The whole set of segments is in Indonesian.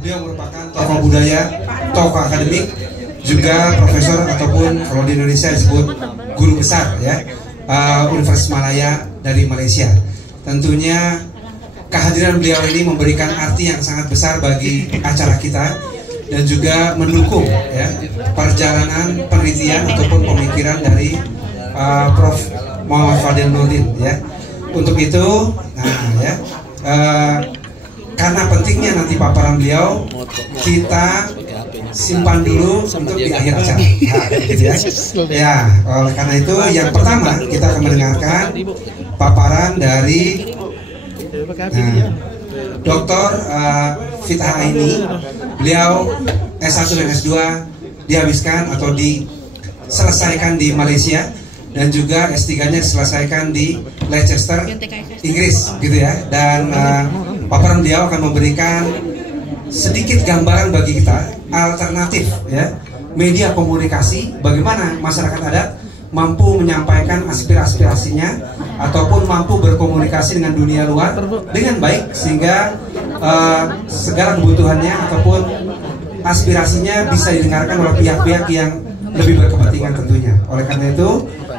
beliau merupakan tokoh budaya, tokoh akademik, juga profesor ataupun kalau di Indonesia disebut guru besar ya, Universitas Malaya dari Malaysia. Tentunya kehadiran beliau ini memberikan arti yang sangat besar bagi acara kita dan juga mendukung ya perjalanan penelitian ataupun pemikiran dari Prof. Muhammad Fadil Nurdin ya. Untuk itu, karena pentingnya nanti paparan beliau, kita simpan dulu untuk di akhir acara. Gitu ya. Ya, oleh karena itu yang pertama kita akan mendengarkan paparan dari Dr. Fitha Aini. Beliau S1 dan S2 dihabiskan atau diselesaikan di Malaysia dan juga S3-nya diselesaikan di Leicester, Inggris gitu ya. Dan paparan beliau akan memberikan sedikit gambaran bagi kita alternatif ya, media komunikasi, bagaimana masyarakat adat mampu menyampaikan aspirasinya ataupun mampu berkomunikasi dengan dunia luar dengan baik sehingga segala kebutuhannya ataupun aspirasinya bisa didengarkan oleh pihak-pihak yang lebih berkepentingan tentunya. Oleh karena itu,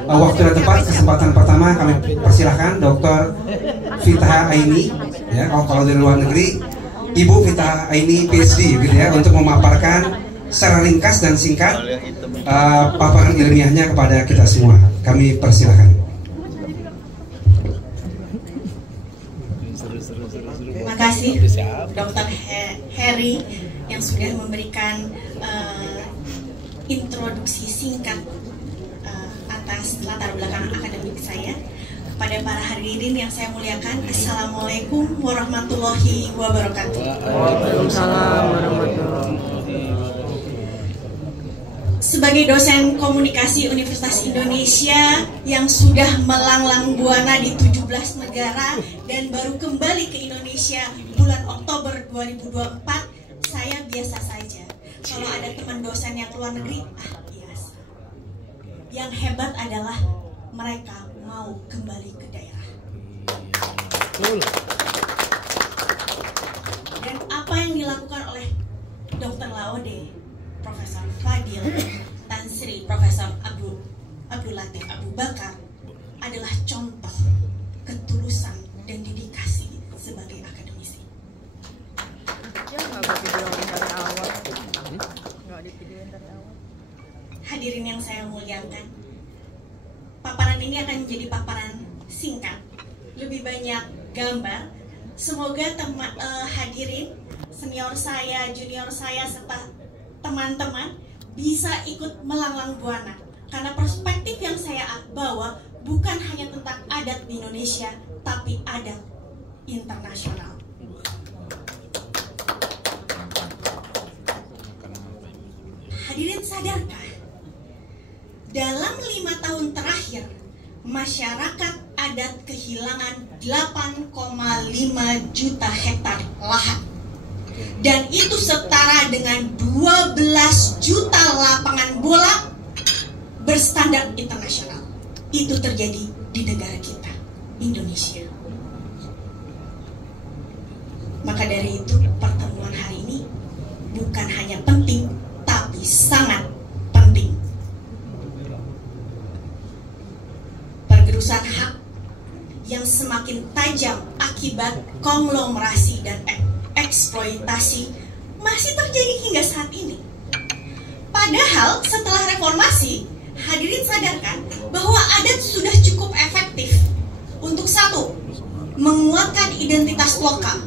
waktu dan tempat kesempatan pertama kami persilahkan Dr. Fitha Aini ya, kalau dari luar negeri Ibu Fitha Aini PhD gitu ya, untuk memaparkan secara ringkas dan singkat paparan ilmiahnya kepada kita semua. Kami persilahkan. Terima kasih Dr. Heri yang sudah memberikan introduksi singkat atas latar belakang akademik saya. Kepada para hadirin yang saya muliakan, Assalamualaikum warahmatullahi wabarakatuh. Waalaikumsalam warahmatullahi wabarakatuh. Sebagai dosen komunikasi Universitas Indonesia yang sudah melanglang buana di 17 negara dan baru kembali ke Indonesia bulan Oktober 2024, saya biasa saja. Kalau ada teman dosen yang keluar negeri, biasa. Yang hebat adalah mereka mau kembali ke daerah. Dan apa yang dilakukan oleh Dr. Laode, Profesor Fadil, Tan Sri, Profesor Abdul Latif Abu Bakar adalah contoh ketulusan dan dedikasi sebagai akademisi. Hadirin yang saya muliakan, paparan ini akan menjadi paparan singkat, lebih banyak gambar. Semoga hadirin, senior saya, junior saya, serta teman-teman bisa ikut melanglang buana. Karena perspektif yang saya bawa bukan hanya tentang adat di Indonesia, tapi adat internasional. Hadirin sadarkah? Dalam 5 tahun terakhir, masyarakat adat kehilangan 8,5 juta hektar lahan. Dan itu setara dengan 12 juta lapangan bola berstandar internasional. Itu terjadi di negara kita, Indonesia. Maka dari itu, pertemuan hari ini bukan hanya penting, tapi sangat penting. Pergerusan hak yang semakin tajam akibat konglomerasi dan eksploitasi masih terjadi hingga saat ini. Padahal setelah reformasi, hadirin sadarkan bahwa adat sudah cukup efektif untuk 1. Menguatkan identitas lokal,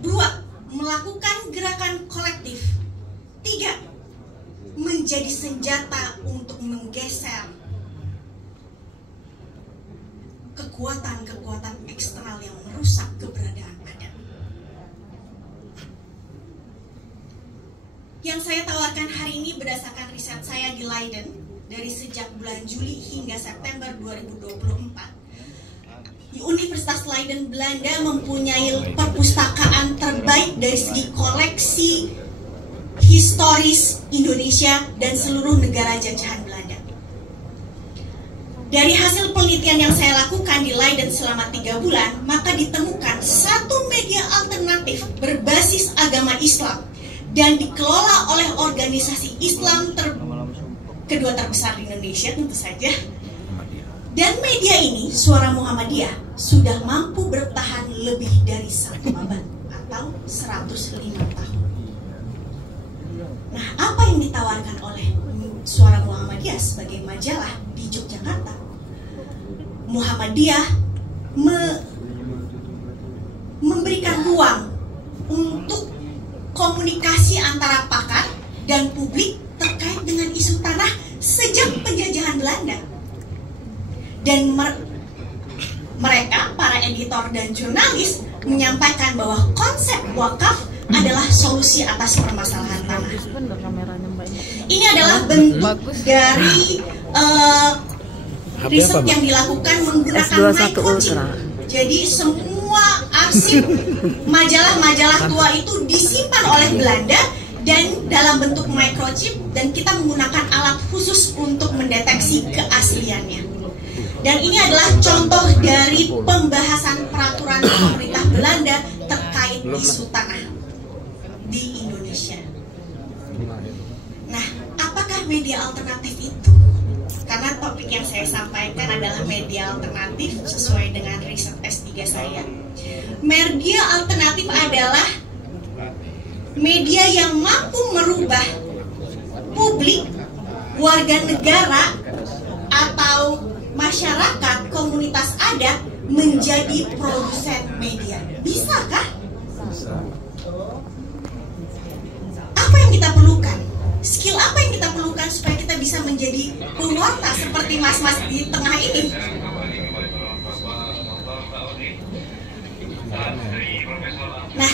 2. Melakukan gerakan kolektif, 3. Menjadi senjata untuk menggeser kekuatan-kekuatan eksternal yang merusak keberadaan adat. Yang saya tawarkan hari ini berdasarkan riset saya di Leiden dari sejak bulan Juli hingga September 2024. Di Universitas Leiden, Belanda mempunyai perpustakaan terbaik dari segi koleksi historis Indonesia dan seluruh negara jajahan Belanda. Dari hasil penelitian yang saya lakukan di Leiden selama 3 bulan, maka ditemukan satu media alternatif berbasis agama Islam dan dikelola oleh organisasi Islam kedua terbesar di Indonesia tentu saja. Dan media ini, Suara Muhammadiyah, sudah mampu bertahan lebih dari 1 abad atau 105 tahun. Nah, apa yang ditawarkan oleh Suara Muhammadiyah sebagai majalah di Yogyakarta? Muhammadiyah memberikan ruang untuk komunikasi antara pakar dan publik terkait dengan isu tanah sejak penjajahan Belanda. Dan mereka, para editor dan jurnalis, menyampaikan bahwa konsep wakaf adalah solusi atas permasalahan tanah. Ini adalah bentuk dari riset yang dilakukan menggunakan microchip. Jadi semua arsip majalah-majalah tua itu disimpan oleh Belanda dan dalam bentuk microchip, dan kita menggunakan alat khusus untuk mendeteksi keasliannya. Dan ini adalah contoh dari pembahasan peraturan pemerintah Belanda terkait isu tanah di Indonesia. Nah, apakah media alternatif itu? Karena topik yang saya sampaikan adalah media alternatif sesuai dengan riset S3 saya. Media alternatif adalah media yang mampu merubah publik, warga negara, atau masyarakat, komunitas adat menjadi produsen media. Bisakah? Apa yang kita perlukan? Skill apa yang kita perlukan supaya kita bisa menjadi pewarta seperti mas-mas di tengah ini? Nah,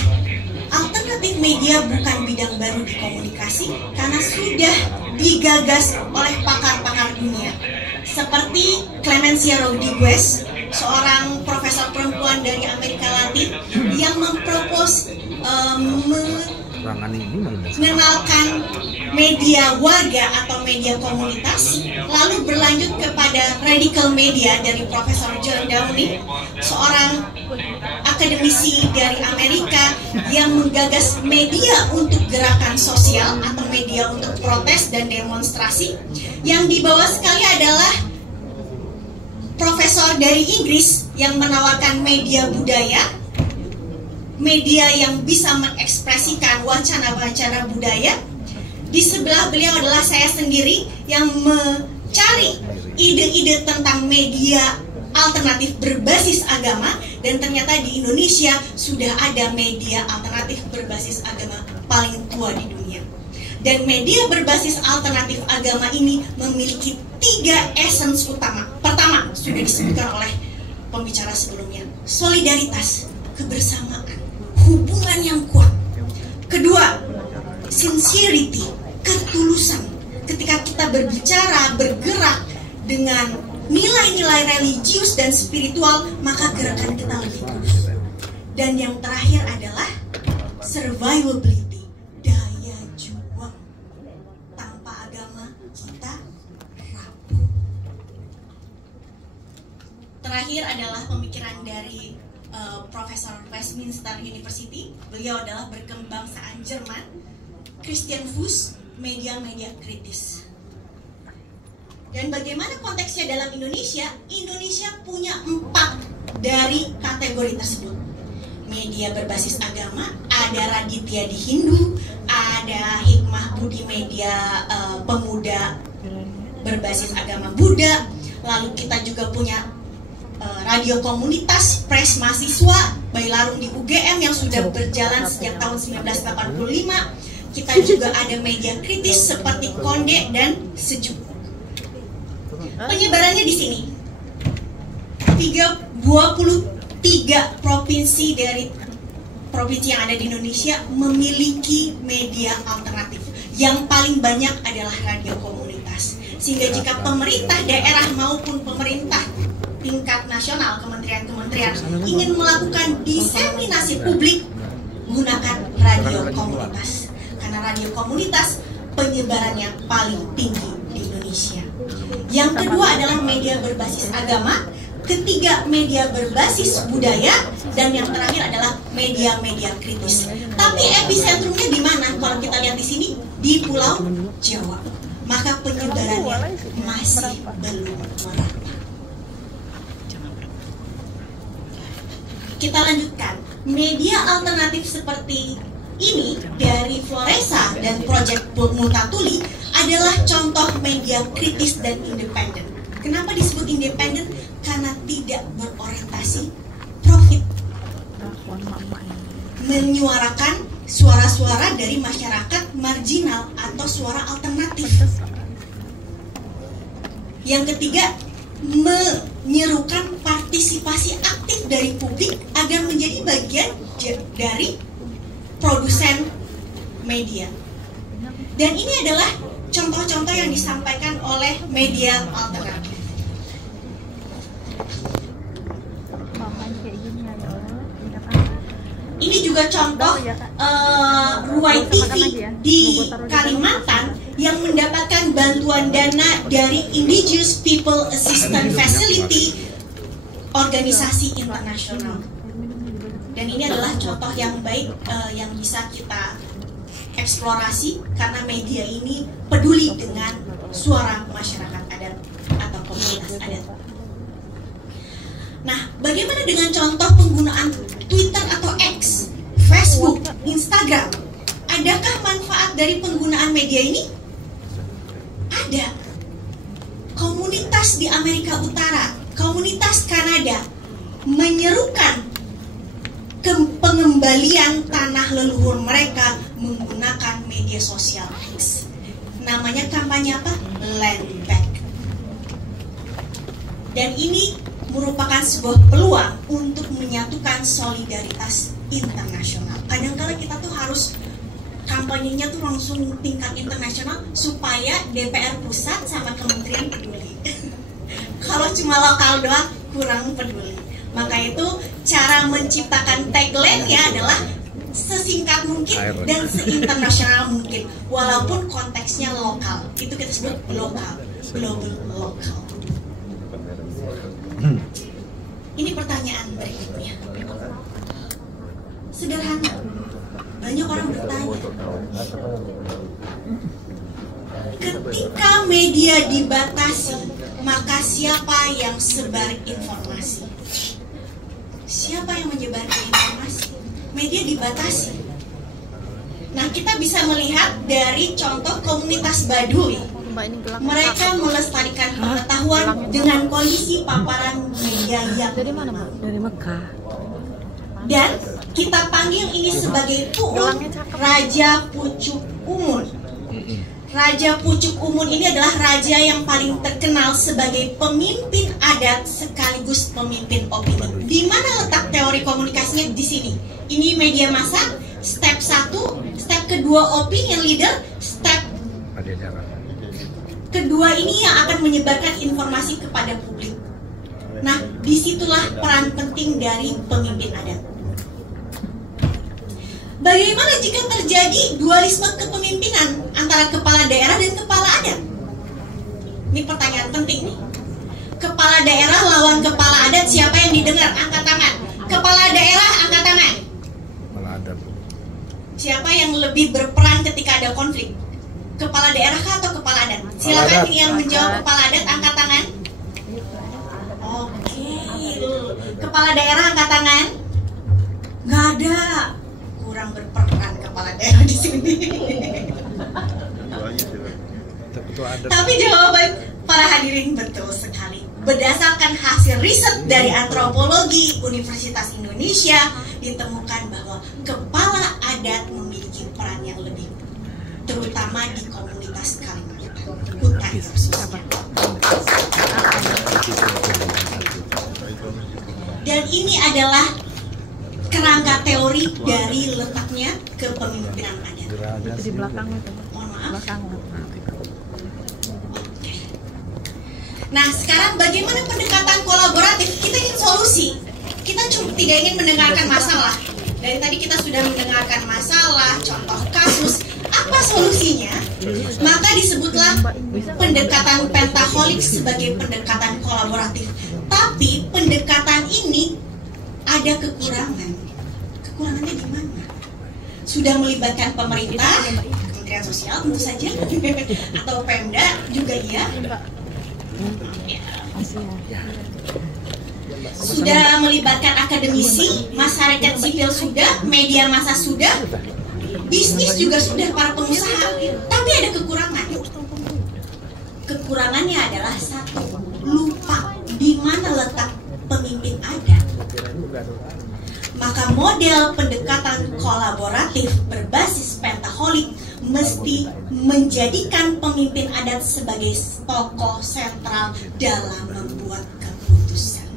alternatif media bukan bidang baru di komunikasi karena sudah digagas oleh pakar-pakar dunia. Seperti Clemencia Rodriguez, seorang profesor perempuan dari Amerika Latin yang mempropos mengenalkan media warga atau media komunitas, lalu berlanjut kepada radical media dari Profesor John Downing, seorang akademisi dari Amerika yang menggagas media untuk gerakan sosial atau media untuk protes dan demonstrasi. Yang di bawah sekali adalah profesor dari Inggris yang menawarkan media budaya, media yang bisa mengekspresikan wacana-wacana budaya. Di sebelah beliau adalah saya sendiri yang mencari ide-ide tentang media alternatif berbasis agama, dan ternyata di Indonesia sudah ada media alternatif berbasis agama paling tua di dunia. Dan media berbasis alternatif agama ini memiliki 3 essence utama. Pertama, sudah disebutkan oleh pembicara sebelumnya, solidaritas, kebersamaan, hubungan yang kuat. Kedua, sincerity, ketulusan. Ketika kita berbicara, bergerak dengan nilai-nilai religius dan spiritual, maka gerakan kita lebih tulus. Dan yang terakhir adalah survivability, daya juang. Tanpa agama kita rapuh. Terakhir adalah pemikiran dari Profesor Westminster University. Beliau adalah berkebangsaan Jerman, Christian Fuchs, media-media kritis. Dan bagaimana konteksnya dalam Indonesia? Indonesia punya 4 dari kategori tersebut. Media berbasis agama, ada Raditya di Hindu, ada Hikmah Budi media pemuda berbasis agama Buddha. Lalu kita juga punya radio komunitas, pres mahasiswa, Bailarung di UGM yang sudah berjalan sejak tahun 1985. Kita juga ada media kritis seperti Konde dan Sejuk. Penyebarannya di sini. 23 provinsi dari provinsi yang ada di Indonesia memiliki media alternatif. Yang paling banyak adalah radio komunitas. Sehingga jika pemerintah daerah maupun pemerintah tingkat nasional, kementerian-kementerian ingin melakukan diseminasi publik, gunakan radio komunitas. Karena radio komunitas penyebarannya paling tinggi di Indonesia. Yang kedua adalah media berbasis agama, ketiga media berbasis budaya, dan yang terakhir adalah media-media kritis. Tapi epicentrumnya di mana? Kalau kita di Pulau Jawa, maka penyebarannya masih belum merata. Kita lanjutkan. Media alternatif seperti ini dari Floresa dan Project Multatuli adalah contoh media kritis dan independen. Kenapa disebut independen? Karena tidak berorientasi profit, menyuarakan suara-suara dari masyarakat marginal atau suara alternatif. Yang ketiga, menyerukan partisipasi aktif dari publik agar menjadi bagian dari produsen media. Dan ini adalah contoh-contoh yang disampaikan oleh media alternatif. Ini juga contoh Ruai TV di Kalimantan yang mendapatkan bantuan dana dari Indigenous People Assistance Facility, organisasi internasional. Dan ini adalah contoh yang baik yang bisa kita eksplorasi karena media ini peduli dengan suara masyarakat adat atau komunitas adat. Nah, bagaimana dengan contoh penggunaan Twitter atau X, Facebook, Instagram? Adakah manfaat dari penggunaan media ini? Ada. Komunitas di Amerika Utara, komunitas Kanada menyerukan pengembalian tanah leluhur mereka menggunakan media sosial X. Namanya kampanye apa? Land Back. Dan ini merupakan sebuah peluang untuk menyatukan solidaritas internasional. Kadang-kadang kita tuh harus kampanyenya tuh langsung tingkat internasional supaya DPR pusat sama kementerian peduli. Kalau cuma lokal doang kurang peduli. Maka itu cara menciptakan tagline-nya adalah sesingkat mungkin dan seinternasional mungkin, walaupun konteksnya lokal. Itu kita sebut lokal, global lokal. Ini pertanyaan berikutnya. Sederhana, banyak orang bertanya, ketika media dibatasi, maka siapa yang sebar informasi? Siapa yang menyebarkan informasi? Media dibatasi. Nah, kita bisa melihat dari contoh komunitas Baduy. Mereka melestarikan pengetahuan dengan kondisi paparan media yang dari mana? Dari Mekah. Dan kita panggil ini sebagai Pu'un, Raja Pucuk Umun. Raja Pucuk Umun ini adalah raja yang paling terkenal sebagai pemimpin adat sekaligus pemimpin opini. Di mana letak teori komunikasinya? Di sini. Ini media massa, step 1, step kedua opinion leader, step kedua ini yang akan menyebarkan informasi kepada publik. Nah, disitulah peran penting dari pemimpin adat. Bagaimana jika terjadi dualisme kepemimpinan antara kepala daerah dan kepala adat? Ini pertanyaan penting nih. Kepala daerah lawan kepala adat, siapa yang didengar? Angkat tangan. Kepala daerah, angkat tangan. Kepala adat. Siapa yang lebih berperan ketika ada konflik? Kepala daerah kah atau kepala adat? Silakan yang menjawab kepala adat, angkat tangan. Oke. Kepala daerah, angkat tangan. Nggak ada. Kurang berperan kepala daerah di sini. Tapi jawaban para hadirin betul sekali. Berdasarkan hasil riset dari antropologi Universitas Indonesia, ditemukan bahwa kepala adat memiliki peran yang lebih, terutama di komunitas Kalimantan, hutan khususnya. Dan ini adalah kerangka teori dari letaknya kepemimpinan adat. Itu di belakang itu. Mohon maaf. Belakang. Oke. Nah, sekarang bagaimana pendekatan kolaboratif? Kita ingin solusi. Kita tidak ingin mendengarkan masalah. Dari tadi kita sudah mendengarkan masalah, contoh kasus. Apa solusinya? Maka disebutlah pendekatan pentaholik sebagai pendekatan kolaboratif. Tapi pendekatan ini ada kekurangan. Kekurangannya di mana? Sudah melibatkan pemerintah, Kementerian Kementerian Sosial tentu saja, atau Pemda juga iya. Ya. Sudah melibatkan akademisi, masyarakat sipil sudah, media massa sudah, bisnis juga sudah, para pengusaha. Tapi ada kekurangan. Kekurangannya adalah satu, lupa di mana letak pemimpin adat. Maka model pendekatan kolaboratif berbasis pentaholik mesti menjadikan pemimpin adat sebagai tokoh sentral dalam membuat keputusan.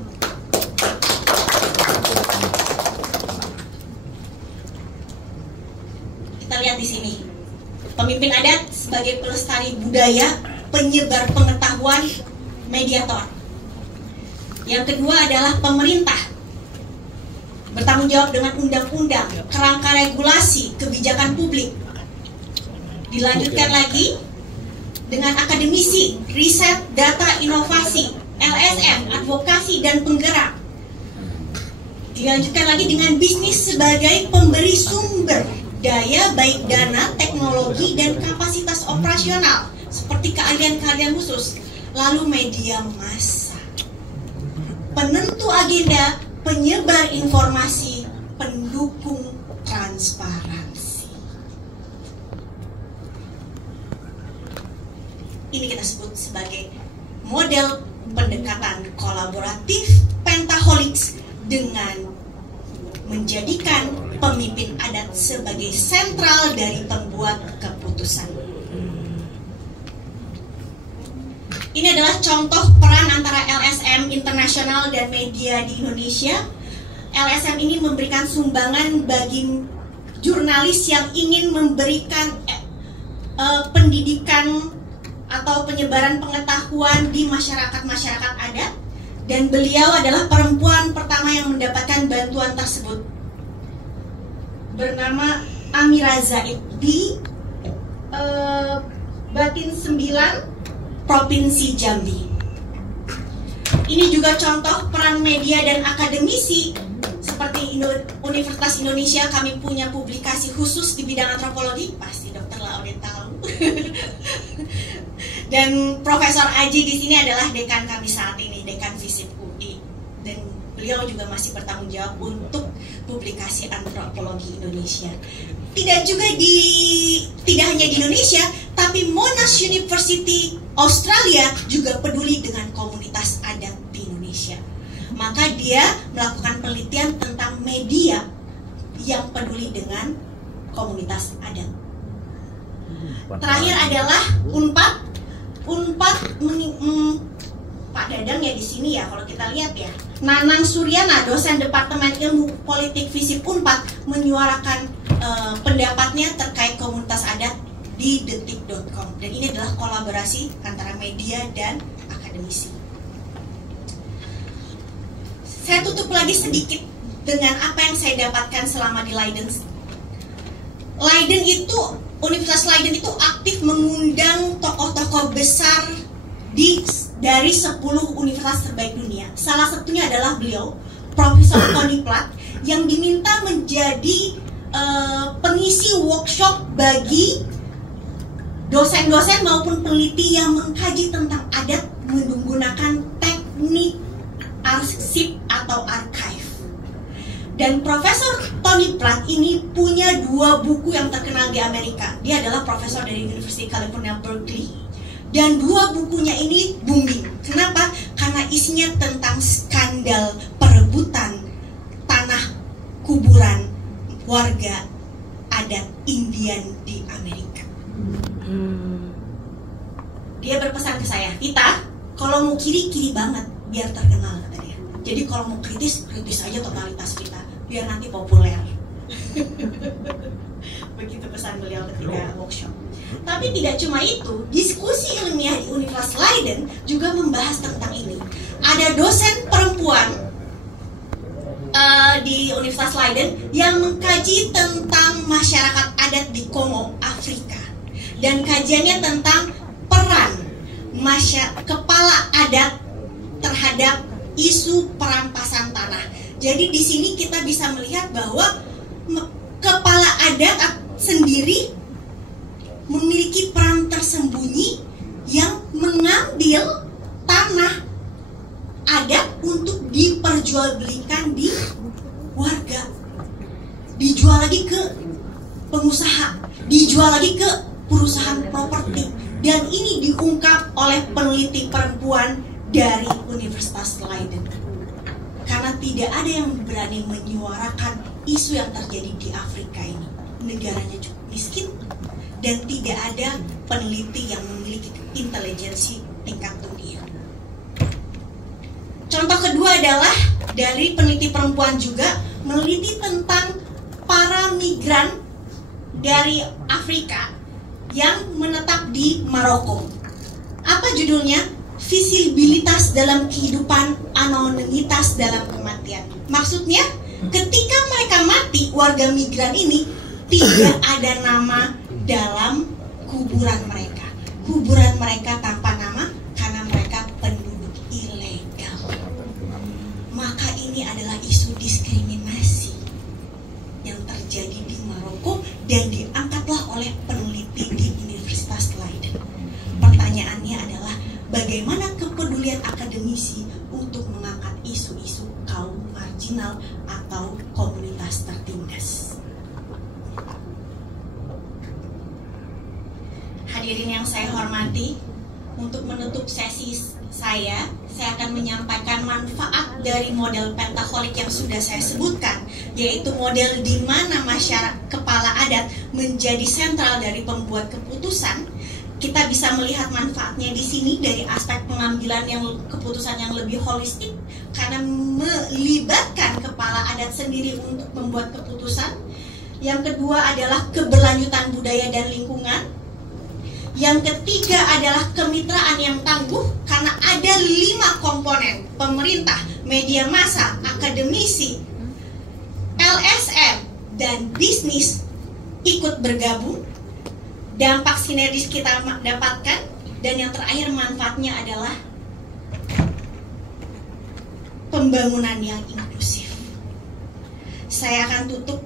Kita lihat di sini, pemimpin adat sebagai pelestari budaya, penyebar pengetahuan, mediator. Yang kedua adalah pemerintah, bertanggung jawab dengan undang-undang, kerangka regulasi, kebijakan publik. Dilanjutkan lagi dengan akademisi, riset, data, inovasi, LSM, advokasi, dan penggerak. Dilanjutkan lagi dengan bisnis sebagai pemberi sumber daya, baik dana, teknologi, dan kapasitas operasional, seperti keahlian-keahlian khusus. Lalu media massa, penentu agenda, penyebar informasi, pendukung transparansi. Ini kita sebut sebagai model pendekatan kolaboratif pentaholics dengan menjadikan pemimpin adat sebagai sentral dari pembuat keputusan. Ini adalah contoh peran antara LSM internasional dan media di Indonesia. LSM ini memberikan sumbangan bagi jurnalis yang ingin memberikan pendidikan atau penyebaran pengetahuan di masyarakat adat, dan beliau adalah perempuan pertama yang mendapatkan bantuan tersebut, bernama Amira Zaid di Batin 9, Provinsi Jambi. Ini juga contoh peran media dan akademisi seperti Universitas Indonesia. Kami punya publikasi khusus di bidang antropologi, pasti Dr. Laude tahu. Dan Profesor Aji di sini adalah dekan kami saat ini, dekan FISIP UI, dan beliau juga masih bertanggung jawab untuk publikasi antropologi Indonesia. Tidak hanya di Indonesia, tapi Monash University Australia juga peduli dengan komunitas adat di Indonesia. Maka dia melakukan penelitian tentang media yang peduli dengan komunitas adat. Terakhir adalah UNPAD. Pak Dadang ya di sini ya, kalau kita lihat ya, Nanang Suryana, dosen Departemen Ilmu Politik FISIP UNPAD, menyuarakan pendapatnya terkait komunitas adat di detik.com. Dan ini adalah kolaborasi antara media dan akademisi. Saya tutup lagi sedikit dengan apa yang saya dapatkan selama di Leiden. Universitas Leiden itu aktif mengundang tokoh-tokoh besar dari 10 universitas terbaik dunia. Salah satunya adalah beliau, Profesor Tony Platt, yang diminta menjadi pengisi workshop bagi dosen-dosen maupun peneliti yang mengkaji tentang adat menggunakan teknik arsip atau archive. Dan Profesor Tony Platt ini punya 2 buku yang terkenal di Amerika. Dia adalah profesor dari University California Berkeley. Dan 2 bukunya ini booming. Kenapa? Karena isinya tentang skandal perebutan tanah kuburan warga adat Indian di Amerika. Dia berpesan ke saya, "Kita, kalau mau kiri banget, biar terkenal," kata dia. Jadi kalau mau kritis aja totalitas kita, biar nanti populer. Begitu pesan beliau ketika workshop. Tapi tidak cuma itu, diskusi ilmiah di Universitas Leiden juga membahas tentang ini. Ada dosen perempuan di Universitas Leiden yang mengkaji tentang masyarakat adat di Kongo, Afrika. Dan kajiannya tentang peran kepala adat terhadap isu perampasan tanah. Jadi di sini kita bisa melihat bahwa kepala adat sendiri dijual lagi ke perusahaan properti. Dan ini diungkap oleh peneliti perempuan dari Universitas Leiden. Karena tidak ada yang berani menyuarakan isu yang terjadi di Afrika ini. Negaranya cukup miskin dan tidak ada peneliti yang memiliki intelijensi tingkat dunia. Contoh kedua adalah dari peneliti perempuan juga meneliti tentang para migran dari Afrika yang menetap di Maroko. Apa judulnya? Visibilitas dalam kehidupan, anonimitas dalam kematian. Maksudnya, ketika mereka mati, warga migran ini tidak ada nama dalam kuburan mereka. Kuburan mereka tanpa nama karena mereka penduduk ilegal. Maka ini adalah isu diskriminasi yang terjadi di Maroko dan diangkatlah oleh peneliti di Universitas Leiden. Pertanyaannya adalah bagaimana kepedulian akademisi untuk mengangkat isu-isu kaum marginal atau komunitas tertindas. Hadirin yang saya hormati, untuk menutup sesi saya akan menyampaikan manfaat dari model pentaholik yang sudah saya sebutkan, yaitu model di mana masyarakat kepala adat menjadi sentral dari pembuat keputusan. Kita bisa melihat manfaatnya di sini dari aspek pengambilan keputusan yang lebih holistik karena melibatkan kepala adat sendiri untuk membuat keputusan. Yang kedua adalah keberlanjutan budaya dan lingkungan. Yang ketiga adalah kemitraan yang tangguh karena ada 5 komponen: pemerintah, media massa, akademisi, LSM, dan bisnis ikut bergabung. Dampak sinergis kita dapatkan. Dan yang terakhir manfaatnya adalah pembangunan yang inklusif. Saya akan tutup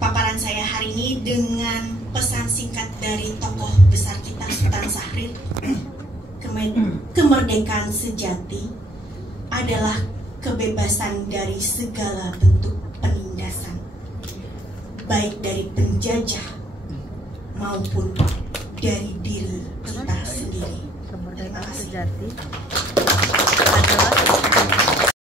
paparan saya hari ini dengan pesan singkat dari tokoh besar kita, Sultan Syahrir. Kemerdekaan sejati adalah kebebasan dari segala bentuk penindasan, baik dari penjajah maupun dari diri kita sendiri. Kemerdekaan sejati